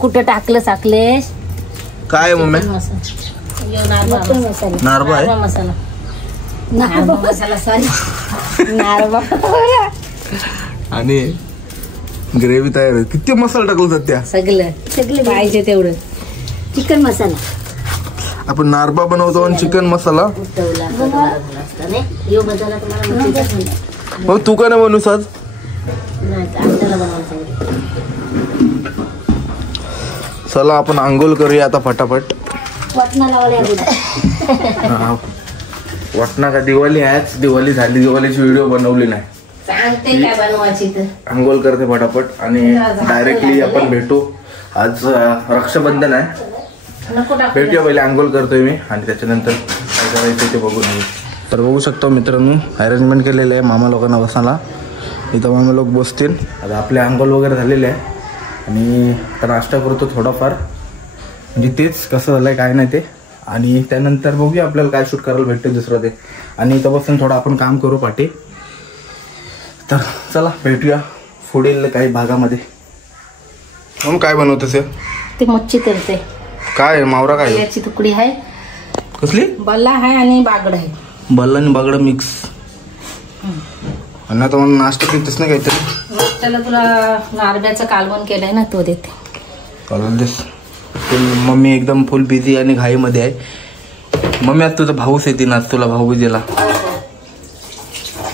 कुठं टाकलं साकलेश? काय मम्मी? नारबा आहे मसाला. नारबा मसाला सॉरी नारबा. आणि ग्रेव्ही तयार आहे. किती मसाला टाकला सध्या? सगळं पाहिजे तेवढं. चिकन मसाला आपण नारबा बनवतो आणि चिकन मसाला. मग तू का नाही बनवू साज? चला आपण आंघोळ करूया आता फटाफट. वाटणा का दिवाळी आहेच. दिवाळी झाली, दिवाळीची व्हिडिओ बनवली नाही. आंघोळ करते फटाफट आणि डायरेक्टली आपण भेटू. आज रक्षाबंधन आहे. भेटूया. पहिले आंघोळ करतोय मी आणि त्याच्यानंतर काय करायचं ते बघून घेऊ. तर बघू शकतो मित्रांनो, अरेंजमेंट केलेलं आहे मामा लोकांना बसायला. इथं मामा लोक बसतील. आता आपले आंघोळ वगैरे झालेले आहे आणि आता नाश्ता करतो थोडाफार. म्हणजे तेच कसं झालंय काय नाही ते. आणि त्यानंतर बघूया आपल्याला काय शूट करायला भेटतं दुसरं ते. आणि इथं बसून थोडं आपण काम करू पाठी. तर चला भेटूया पुढील काही भागामध्ये. मग काय बनवतेस? ते मच्छी करते. काय मावरा? काय याची तुकडी आहे. कसली? बल्ला आहे आणि बागड आहे. बल्ला आणि बागड मिक्स. आणि आता मला नाश्ता देतेस ना काहीतरी? नाश्त्याला तुला नारळाचं कालवण केलंय ना, तो देते. कालवण देस. मम्मी एकदम फुल बिझी आणि घाईमध्ये आहे. मम्मी आज तुझा भाऊच येते ना, आज तुला भाऊबीजेला.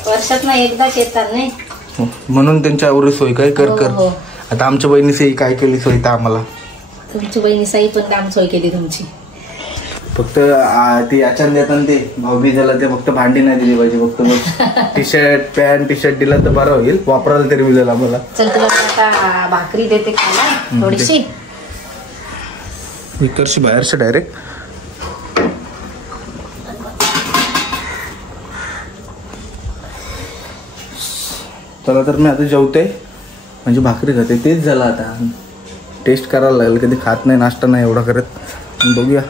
वर्षात ना एकदाच येतात नाही, म्हणून त्यांच्या आवडी सोय काय कर कर. आता आमच्या बहिणीची काय केली सोय तर आम्हाला. तुमची बहिणी साई पण काम सोय केली तुमची. फक्त ती अचानक देतात ते भाऊबीजेला, ते फक्त भांडी नाही दिली पाहिजे. फक्त T shirt pant T shirt दिला तर बरं होईल, वापरायला तरी मिळेल आम्हाला. चल तुला आता भाकरी देते खायला थोडीशी. विकरशी बाहेरशी डायरेक्ट. चला तर मी आता जेवते म्हणजे भाकरी खाते. तेच झालं आता. टेस्ट करायला लागेल. कधी खात नाही नाश्ता नाही एवढा करत. बघूया.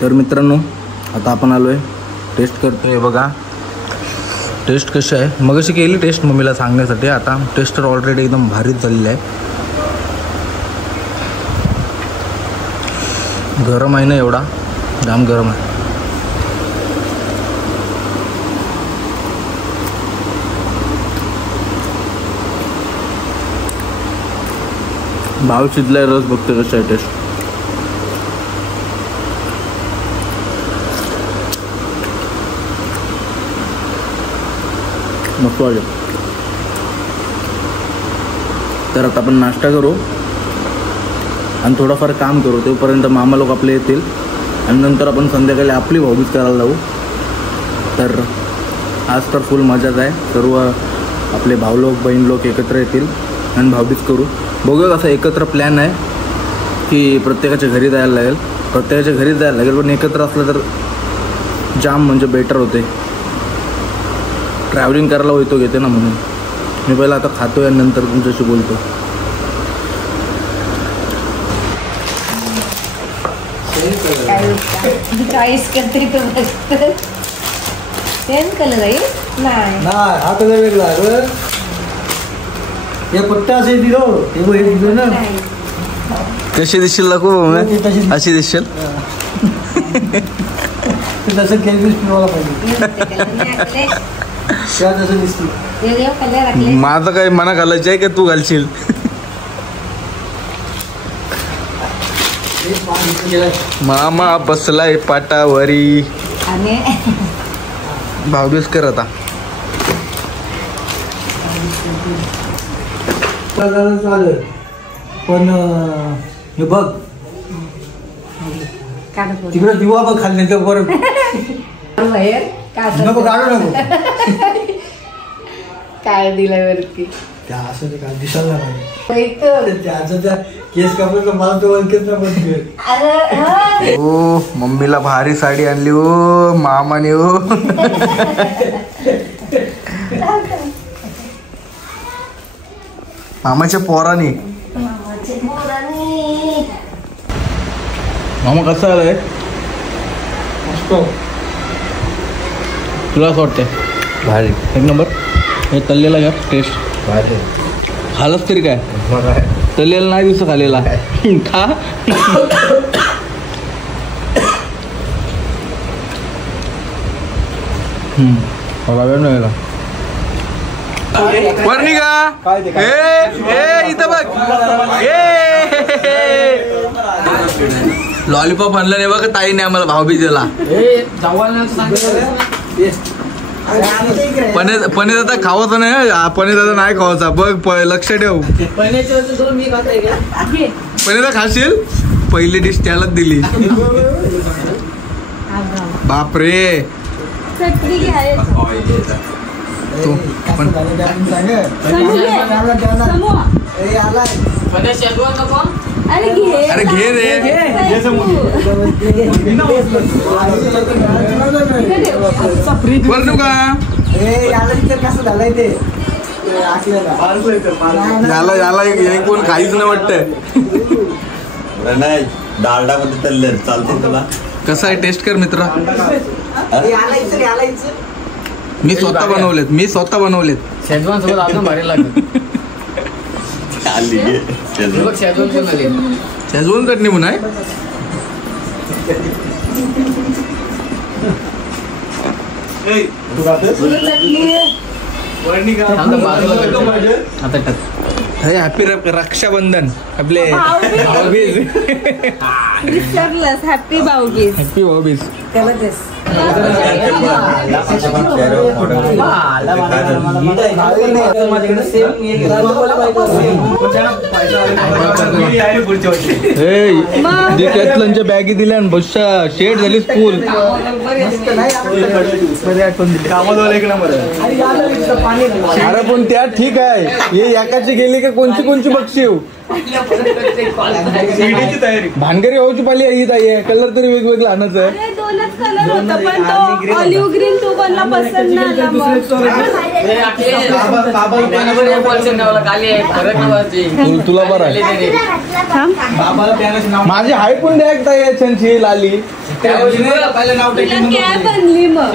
तर मित्रांनो आता आपण आलोय टेस्ट करतोय. बघा टेस्ट कशी आहे. मग अशी केली टेस्ट मम्मीला सांगण्यासाठी. आता टेस्ट तर ऑलरेडी एकदम भारीच झालेली आहे. गरम आहे ना, एवढा जाम गरम आहे. भाव शिजलाय. रस बघतो कसं आहे टेस्ट. मस्त वाटेल. तर आता आपण नाश्ता करू आणि थोडंफार काम करू. तोपर्यंत मामा लोक आपले येतील आणि नंतर आपण संध्याकाळी आपली भाऊबीज करायला जाऊ. तर आज तर फुल मजाच आहे. सर्व आपले भाऊ लोक बहीण लोक एकत्र येतील आणि भाऊबीज करू. बघूया कसं एकत्र प्लॅन आहे की प्रत्येकाच्या घरी जायला लागेल. प्रत्येकाच्या घरी जायला लागेल पण एकत्र असलं तर जाम म्हणजे बेटर होते. ट्रॅव्हलिंग करायला होतो घेते ना, म्हणून मी पहिला आता खातो आणि नंतर तुमच्याशी बोलतो. चॉईस करते तो सेम कलर आहे. नाही हा कलर वेगळा आहे. हे पट्टा असे दिलो ना. कशी दिसशील दाखव मम्मी. अशी दिसशील. तसं केलं पिवायला पाहिजे. तसं दिसते. माझं काय मना घालायचं आहे का तू घालशील? मामा बसलाय पाटावरी. भाऊबीज कर आता. चालेल पण हे बघ तिकडे दिवा बघ खाल्ले तर बरं. नको काढू नको. काय दिल्यावरती त्या असं ते काय दिसायला नाही. त्याचं त्या केस कापलं मला तो ओळखत नाही. ओ मम्मीला भारी साडी आणली ओ मामाने. ओ मामाच्या पोराने. मामा कसं आलंय तुला असं वाटतंय? भारी एक नंबर. हे तल्लेला घ्या टेस्ट. भारी खालच तरी काय तल्लेला नाही दिसत खालेला खा. वेळ नाही का वर्णिका इथं बघ लॉलीपॉप आणलं नाही बघ ताईने आम्हाला भाऊबीजेला. पनीर आता खावायचं नाही. पनीर आता नाही खावायचा बघ लक्ष ठेव. पनीर खाशील पहिली डिश त्यालाच दिली. बापरे तू पण अरे घे रे बोलू का याला एक कोण काहीच नाही वाटतंय. नाही डालडा मध्ये तळले चालते तुला. कसं आहे टेस्ट कर मित्रा. मी स्वतः बनवलेत. शेजवान सोबत अजून भारी लागत. शेजवान चटणी म्हणून आहे. हॅपी रक्षाबंधन आपले भाऊबीज. हॅपी भाऊबीज. हॅपी भाऊबीज. डिकॅथलॉनच्या बॅगी दिल्या बसच्या शेड झाली स्कूल. अरे पण त्या ठीक आहे हे एकाची गेली का कोणची बक्षीव भानगरी होऊची पाली ही ताई आहे. कलर तरी वेगवेगळं आणायचं आहे. दोनच कलर होता पण तो ऑलिव्ह ग्रीन तो कोणाला पसंत नाही आला. तुला बरं आहे. माझी हाय पण द्या ताई याची लाली. काय बनली मग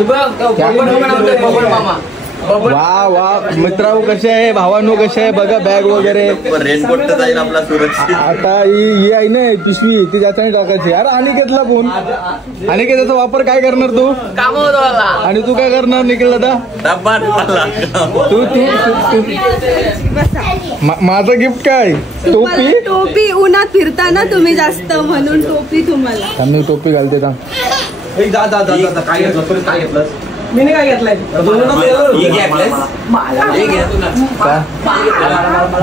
वा वा मित्रांनो कसे आहे भावांनो कसे आहे बघा बॅग वगैरे. रेनकोट तर जाईल आपला सुरक्षित. आता ही आहे ना पिशवी ती ज्याच्याने टाकायची. अरे अनिकेतला फोन अनिकेताचा वापर काय करणार तू आणि तू काय करणार निखिल दादा. तू माझं गिफ्ट काय टोपी. उन्हात फिरताना तुम्ही जास्त म्हणून टोपी तुम्हाला. मी टोपी घालते का काय घेतलं मी नाही काय घेतलंय.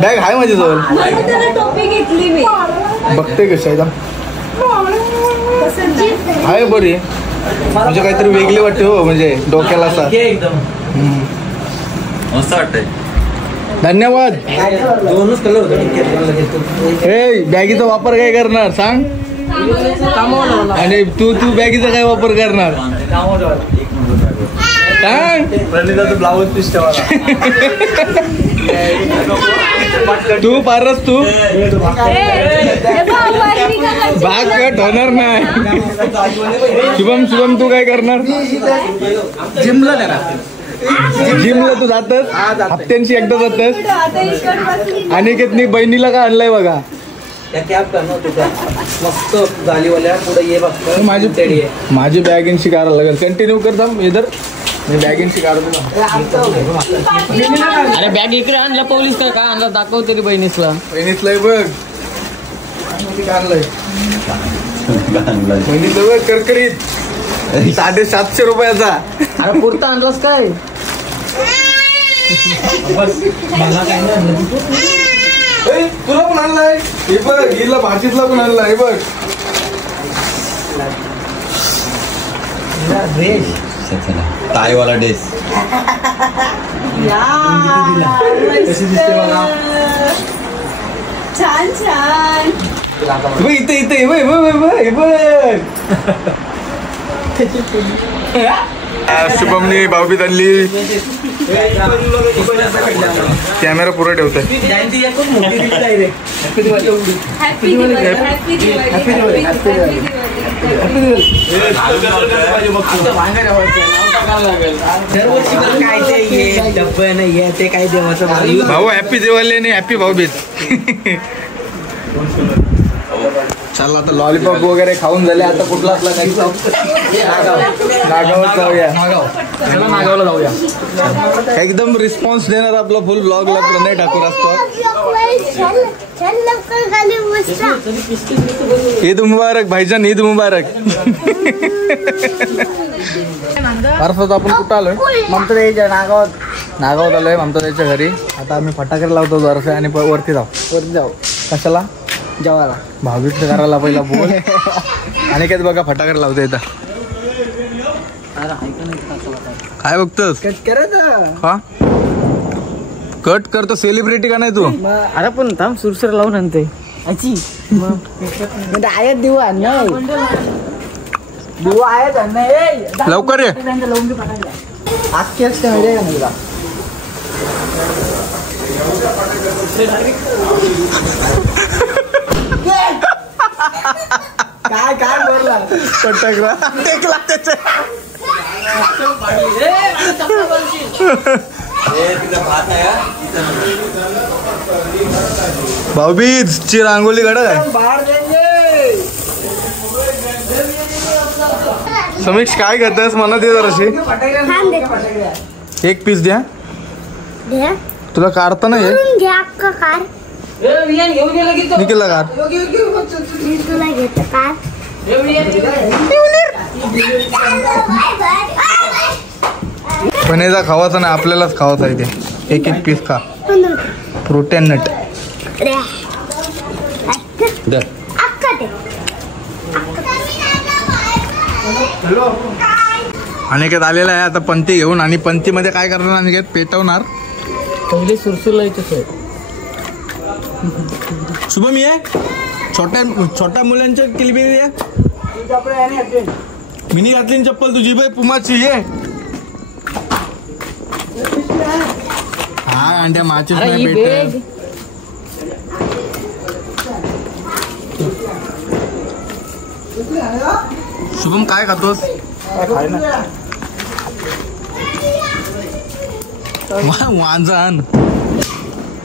बॅग आहे माझी जवळ. टोपी घेतली मी. बघते कशा एकदम आहे बरी म्हणजे काहीतरी वेगळी वाटते हो म्हणजे डोक्याला असा. मस्त वाटतंय. धन्यवाद. दोनच कलर होते. हे बॅगीचा वापर काय करणार सांग. आणि तू बॅगीचा काय वापर करणार सांग. ब्लाऊज पीस ठेवायला तू पारस तू भाग कट होणार नाही. शुभम तू काय करणार. जिमला तू जातस हप्त्यांशी एकदा जातस. अनिकेतनी बहिणीला का आणलाय बघा. मस्त जालीवाल्या पुढे ये बघ. माझी बॅगिंगशी काढायला लागेल. कंटिन्यू करता इधर मी बॅगिंगशी काढतो. अरे बॅग इकडे आणला पोलीस काय आणला दाखव तरी बहिणीसला बघ काढलंय बहिणीचं बघ करकरीत 750 रुपयाचा. अरे कुर्ता आणलास काय. तुला पण आणलाय हे बघ. हिला भाषेतला पण आणलाय बघ. टायवाला ड्रेस कशी दिसते बघा. छान इथे शुभमनी भाऊबीज आणली. कॅमेरा पुरा ठेवतोय. हॅपी दिवाळी. काय ते डब्बा नाही ते काय देवाचं भाऊ हॅपी दिवाळी नाही हॅपी भाऊबीज. चला आता लॉलीपॉप वगैरे खाऊन झाले. आता कुठला आपला नेक्स्ट नागाव जाऊया. नागावला जाऊया. एकदम रिस्पॉन्स देणार आपला फुल ब्लॉगला प्रणय ठाकूर असतो. ईद मुबारक भाईजान, ईद मुबारक. अर्थात आपण कुठं आलोय? ममता द्यायच्या नागावात आलोय ममता ताईच्या घरी. आता आम्ही फटाके लावतो जरासे आणि वरती जाऊ. कशाला? जेवायला. भावीत करायला पहिला बोल. आणि काय बघा फटाके लावतो इथं. काय बघतोस? हा कट करतो. सेलिब्रिटी का नाही तू? अरे पण थांब सुरसुर लावून आणते आजी. आहेत दिवा नाही दिवा आहेत नाही. लवकर ये. आजची असते माहिती आहे का काय काय बोलला फटाकला टेकला त्याच्या. भाऊबीज ची रांगोली कडक आहे. समीक्ष काय घेतस मला ते जराशी एक पीस द्या. तुला काढता नाही निकेला कार पनीरचा खावाचा नाही आपल्यालाच खावाचा आहे ते. एक एक पीस खा. Fruit and nut. अनिकेत आलेला आहे आता पंथी घेऊन. आणि पंथीमध्ये काय करणार अनिकेत? पेटवणार. पहिले सुरसुर लावायचं. शुभम ये छोट्या मुलांच्या किलबिली आहे. मिनी घातली चप्पल तुझी बाई पुमाची ये. हा अंड्या माचीच नाही पेट. शुभम काय खातोस? वांजण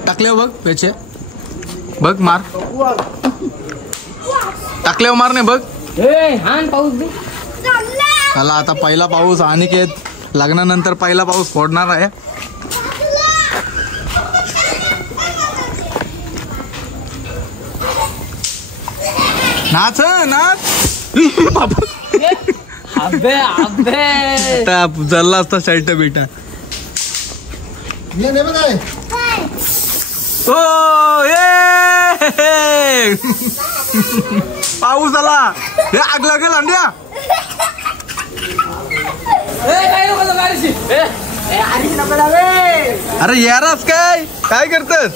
टाकले बघ त्याचे. बघ मार टाकल्यावर मार नाही बघ. पाऊस दे. चला आता पहिला पाऊस. अनिकेत लग्नानंतर पहिला पाऊस फोडणार आहे. नाच नाच बाबा. अबे अबे जल्ला असता शर्ट बेटा. ओ ये पाऊस आला. आग लागेल अंड्या. अरे यारास काय काय करतस?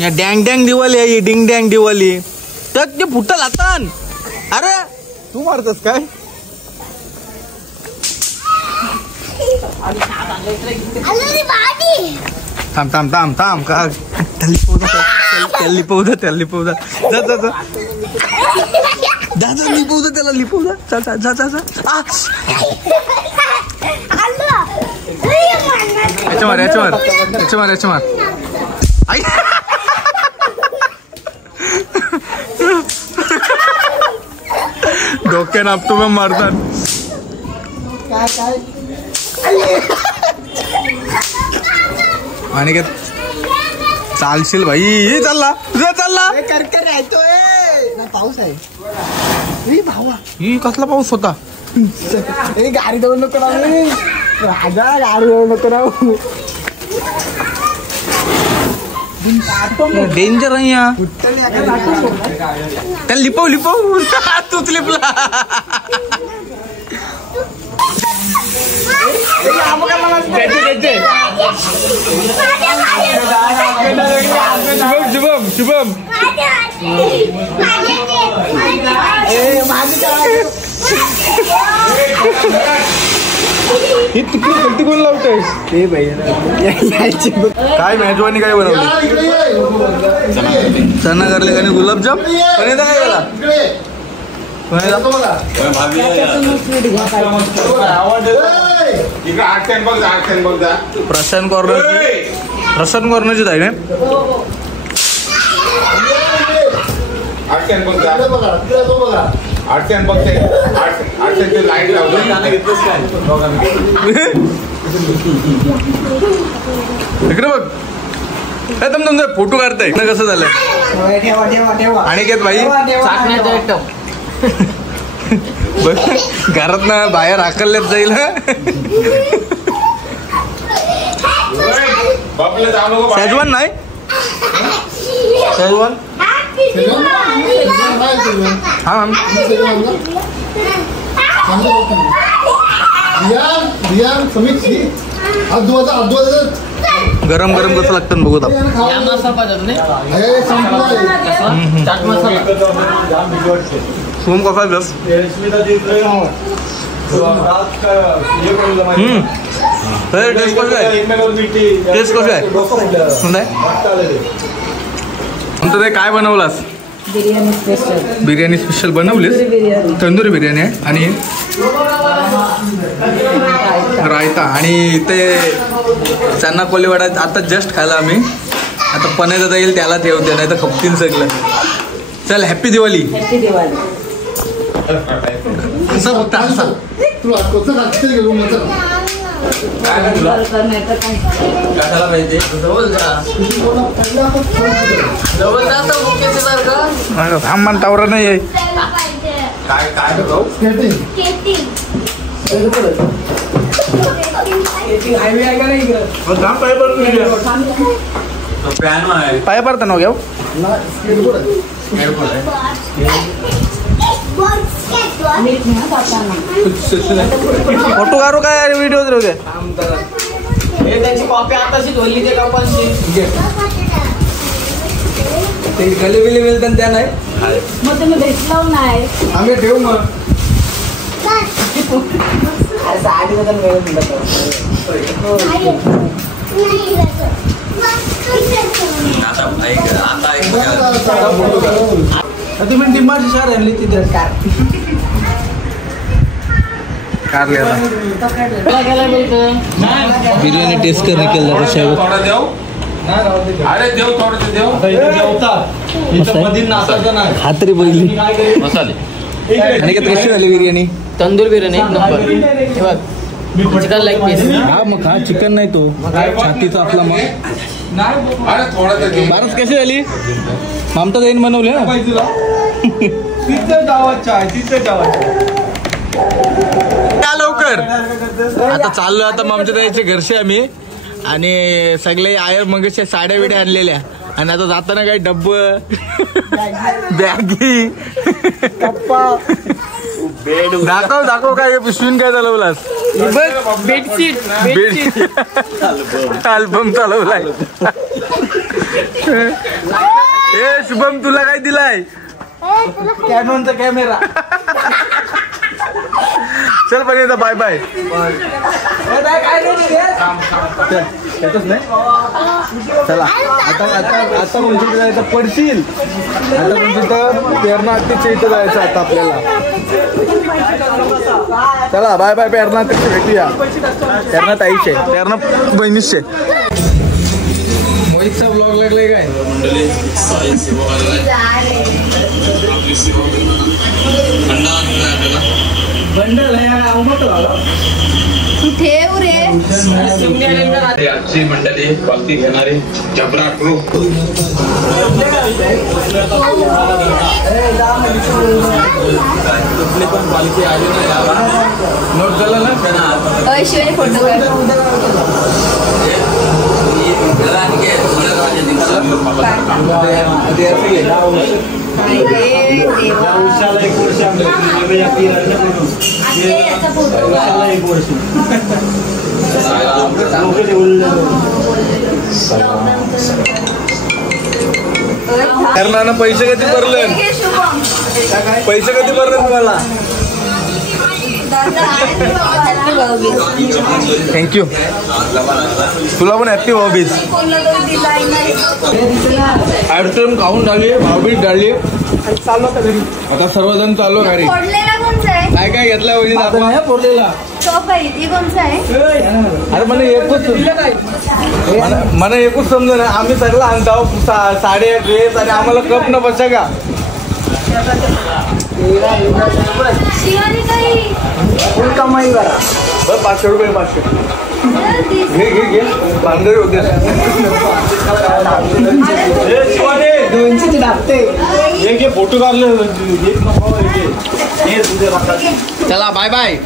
या डँग डँग दिवाळी आहे. डिंग डँग दिवाळी तर ते फुटल आता. अरे तू मारतस काय? थांब थांब थांब थांब का त्याला लिपवदा त्याला लिपवदा. जा जा जा जा जा लिपवदा त्याला लिपवदा. जा जा जा जा जा. याच्या मार याच्या मार याच्या मार याच्या मार. आई डोक्यानं आपटू मग मारतात. आणि काय चालशील भाई. चालला तुझा चालला. पाऊस आहे. भावा ही कसला पाऊस होता? गाडी देऊ नको राजा. गाडी देऊ नको राहू. डेंजर आहे या. त्याला लिपव लिपव. तूच लिपला. शुभम शुभम ही तिकडे गलती कोण लावतोय? काय मेजवानी काय बनवली? चना करले आणि गुलाबजाम. पण काय केला? प्रशांत कॉर्नरची जाईल लाईट इकडे बघ तुमचा फोटो काढताय ना कसं झालंय आणि घेत भाई घरात ना बाहेर हाकलल्यात जाईल शेजवान नाही शेजवान हा गरम गरम कसं लागतं बघू सोम कसा बस टेस्ट कसं आहे ते काय बनवलास बिर्याणी स्पेशल बनवलीस तंदुरी बिर्याणी आहे आणि रायता आणि ते चना कोलीवाडा आता जस्ट खायला आम्ही आता पण्याचा जाईल त्याला ठेवते नाही तर खपतील सगळं चल हॅपी दिवाळी असं फक्त असं कशाला माहिती थांब टावर नाही आहे पाय पडता ना घेऊ फोटो काढू काय व्हिडिओ राहू दे त्याची कॉपी आताशी धोली ते कपांची ते गले बिले मिळतात त्या नाही मग तुम्ही भेटलो नाही आम्ही ठेवू मग साडी बदल मिळून तुम्ही डिमांड शहर आणली तिथे बिर्याणी टेस्ट कर निकल हातरी बघली मसाले आणि कशी झाली बिर्याणी तंदूर बिर्याणी एक नंबर चिकन लेग पीस हा मग हा चिकन नाही तो छातीचा आपला मग भारत कशी झाली ममता जाईन बनवले ना लवकर आता चाललो आता ममता जायचे घरचे आम्ही आणि सगळे आयर मगच्या साड्या बिड्या आणलेल्या आणि आता जाताना काही डब्ब बॅगी दाखव काय पिशवीन काय चालवलास बेडशीट अल्बम चालवलाय ए शुभम तुला काय दिलाय कॅनॉनचा कॅमेरा चल पण येता बाय बाय येतच नाही चला आता म्हणजे जायचं पडशील आता म्हणजे प्रेरणा आत्तीच्या इथं जायचं आता आपल्याला चला बाय बाय प्रेरणा आत्तीची भेटूया प्रेरणा ताईचे प्रेरणा बहिणीचे मोहितचा ब्लॉग लागलाय काय बंडल आहे ठेव रे आजची मंडळी पालखी घेणारे जबरा ग्रुप पालखी आली ना नोट झाला ना शिवानी फोटो ना पैसे कधी भरले पैसे कधी भरले तुम्हाला थँक्यू. तुला पण हॅपी भाऊबीज. आईस्क्रीम खाऊन झाली, भाऊबीज झाली. आता सर्वजण चालू घरी. काय काय घेतलं वहिनी दाखवा. अरे मला एकूच समजा ना. आम्ही सगळं आणतो साड्या ड्रेस आणि आम्हाला कप न बसा का. 500 रुपये 500 घे बांधर होते. फोटो काढले. चला बाय बाय.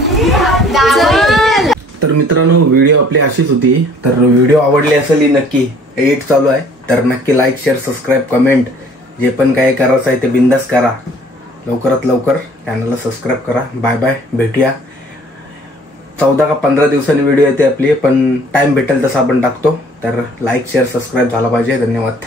तर मित्रांनो व्हिडिओ आपली अशीच होती. तर व्हिडिओ आवडली असेल नक्की. एडिट चालू आहे तर नक्की लाईक शेअर सबस्क्राईब कमेंट जे पण काय करायचं आहे ते बिंदास करा. लवकरात लवकर चॅनलला सबस्क्राईब करा. Bye bye. भेटूया. 14 का 15 दिवसांनी व्हिडिओ येते आपली. पण टाइम भेटेल तसा आपण टाकतो. तर लाईक शेअर सबस्क्राईब झाला पाहिजे. धन्यवाद.